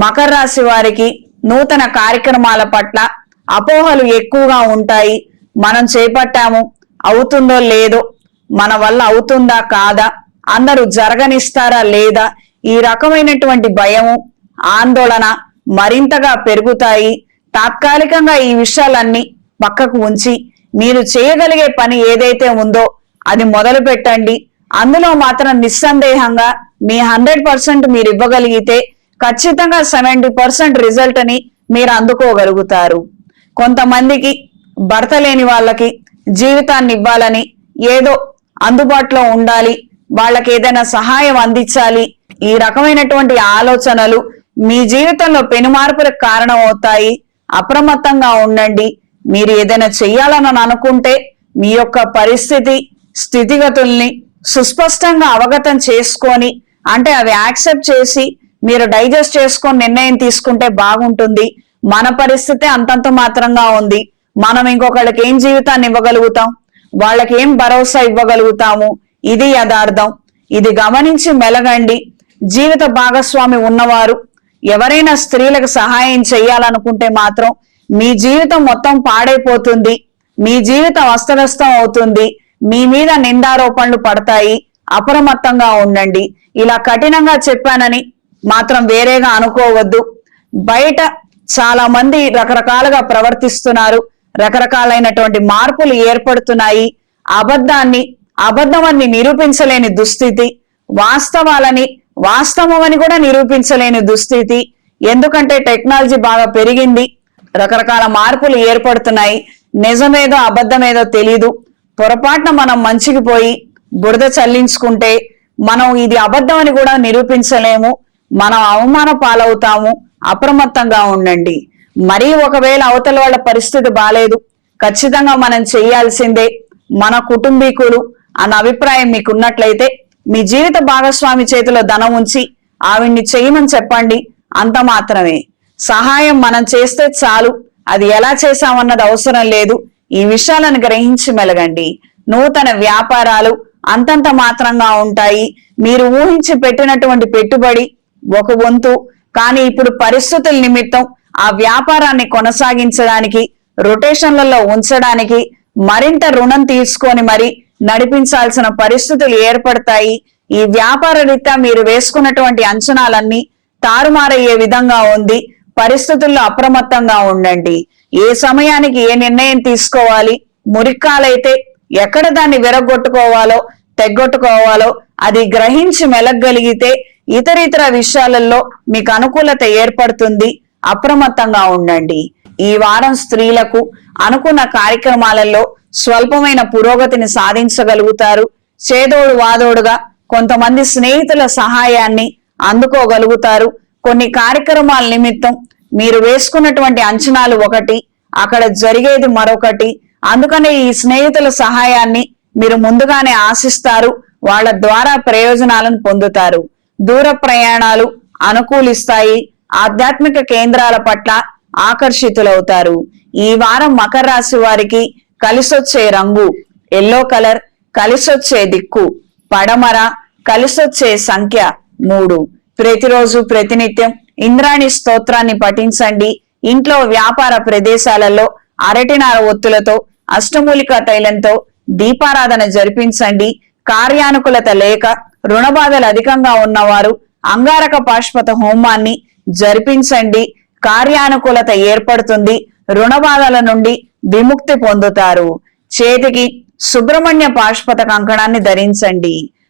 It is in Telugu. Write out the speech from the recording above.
మకర రాశి వారికి నూతన కార్యక్రమాల పట్ల అపోహలు ఎక్కువగా ఉంటాయి. మనం చేపట్టాము, అవుతుందో లేదో, మన వల్ల అవుతుందా కాదా, అందరూ జరగనిస్తారా లేదా, ఈ రకమైనటువంటి భయము, ఆందోళన మరింతగా పెరుగుతాయి. తాత్కాలికంగా ఈ విషయాలన్నీ పక్కకు ఉంచి మీరు చేయగలిగే పని ఏదైతే ఉందో అది మొదలు పెట్టండి. అందులో మాత్రం నిస్సందేహంగా మీ 100% మీరు ఇవ్వగలిగితే ఖచ్చితంగా 70% రిజల్ట్ ని మీరు అందుకోగలుగుతారు. కొంతమందికి భర్త లేని వాళ్ళకి జీవితాన్ని ఇవ్వాలని, ఏదో అందుబాటులో ఉండాలి, వాళ్ళకి ఏదైనా సహాయం అందించాలి, ఈ రకమైనటువంటి ఆలోచనలు మీ జీవితంలో పెనుమార్పులకు కారణం అవుతాయి. అప్రమత్తంగా ఉండండి. మీరు ఏదైనా చెయ్యాలని అనుకుంటే మీ యొక్క పరిస్థితి, స్థితిగతుల్ని సుస్పష్టంగా అవగతం చేసుకొని, అంటే అవి యాక్సెప్ట్ చేసి మీరు డైజెస్ట్ చేసుకొని నిర్ణయం తీసుకుంటే బాగుంటుంది. మన పరిస్థితి అంతంత మాత్రంగా ఉంది. మనం ఇంకొకళ్ళకి ఏం జీవితాన్ని ఇవ్వగలుగుతాం, వాళ్ళకి ఏం భరోసా ఇవ్వగలుగుతాము? ఇది యథార్థం. ఇది గమనించి మెలగండి. జీవిత భాగస్వామి ఉన్నవారు ఎవరైనా స్త్రీలకు సహాయం చేయాలనుకుంటే మాత్రం మీ జీవితం మొత్తం పాడైపోతుంది. మీ జీవితం అస్తవ్యస్తం అవుతుంది. మీ మీద నిందారోపణలు పడతాయి. అప్రమత్తంగా ఉండండి. ఇలా కఠినంగా చెప్పానని మాత్రం వేరేగా అనుకోవద్దు. బయట చాలా మంది రకరకాలుగా ప్రవర్తిస్తున్నారు. రకరకాలైనటువంటి మార్పులు ఏర్పడుతున్నాయి. అబద్ధమని నిరూపించలేని దుస్థితి, వాస్తవాలని వాస్తవమని కూడా నిరూపించలేని దుస్థితి. ఎందుకంటే టెక్నాలజీ బాగా పెరిగింది, రకరకాల మార్పులు ఏర్పడుతున్నాయి. నిజమేదో అబద్ధమేదో తెలీదు. పొరపాటున మనం మంచికి పోయి బురద చల్లించుకుంటే మనం ఇది అబద్ధం అని కూడా నిరూపించలేము. మనం అవమాన పాలవుతాము. అప్రమత్తంగా ఉండండి. మరీ ఒకవేళ అవతల వాళ్ళ పరిస్థితి బాలేదు, ఖచ్చితంగా మనం చేయాల్సిందే మన కుటుంబీకులు అన్న అభిప్రాయం మీకున్నట్లయితే మీ జీవిత భాగస్వామి చేతిలో ధనం ఉంచి ఆవిడ్ని చేయమని చెప్పండి. అంత మాత్రమే. సహాయం మనం చేస్తే చాలు, అది ఎలా చేశామన్నది అవసరం లేదు. ఈ విషయాలను గ్రహించి మెలగండి. నూతన వ్యాపారాలు అంతంత మాత్రంగా ఉంటాయి. మీరు ఊహించి పెట్టినటువంటి పెట్టుబడి ఒక వంతు, కానీ ఇప్పుడు పరిస్థితుల నిమిత్తం ఆ వ్యాపారాన్ని కొనసాగించడానికి, రొటేషన్లలో ఉంచడానికి మరింత రుణం తీసుకొని మరి నడిపించాల్సిన పరిస్థితులు ఏర్పడతాయి. ఈ వ్యాపార రీత్యా మీరు వేసుకున్నటువంటి అంచనాలన్నీ తారుమారయ్యే విధంగా ఉంది. పరిస్థితుల్లో అప్రమత్తంగా ఉండండి. ఏ సమయానికి ఏ నిర్ణయం తీసుకోవాలి, మురిక్కాలైతే ఎక్కడ దాన్ని విరగొట్టుకోవాలో, తెగ్గొట్టుకోవాలో అది గ్రహించి మెలగగలిగితే ఇతర విషయాలలో మీకు అనుకూలత ఏర్పడుతుంది. అప్రమత్తంగా ఉండండి. ఈ వారం స్త్రీలకు అనుకున్న కార్యక్రమాలలో స్వల్పమైన పురోగతిని సాధించగలుగుతారు. చేదోడు వాదోడుగా కొంతమంది స్నేహితుల సహాయాన్ని అందుకోగలుగుతారు. కొన్ని కార్యక్రమాల నిమిత్తం మీరు వేసుకున్నటువంటి అంచనాలు ఒకటి, అక్కడ జరిగేది మరొకటి. అందుకనే ఈ స్నేహితుల సహాయాన్ని మీరు ముందుగానే ఆశిస్తారు. వాళ్ళ ద్వారా ప్రయోజనాలను పొందుతారు. దూర ప్రయాణాలు అనుకూలిస్తాయి. ఆధ్యాత్మిక కేంద్రాల పట్ల ఆకర్షితులవుతారు. ఈ వారం మకర రాశి వారికి కలిసొచ్చే రంగు ఎల్లో కలర్, కలిసొచ్చే దిక్కు పడమర, కలిసొచ్చే సంఖ్య 3. ప్రతిరోజు ప్రతినిత్యం ఇంద్రాణి స్తోత్రాన్ని పఠించండి. ఇంట్లో వ్యాపార ప్రదేశాలలో అరటినార ఒత్తులతో, అష్టమూలికా తైలంతో దీపారాధన జరిపించండి. కార్యానుకూలత లేక రుణబాధలు అధికంగా ఉన్నవారు అంగారక పాశుపత హోమాన్ని జరిపించండి. కార్యానుకూలత ఏర్పడుతుంది. రుణబాధల నుండి విముక్తి పొందుతారు. చేతికి సుబ్రహ్మణ్య పాశుపత కంకణాన్ని ధరించండి.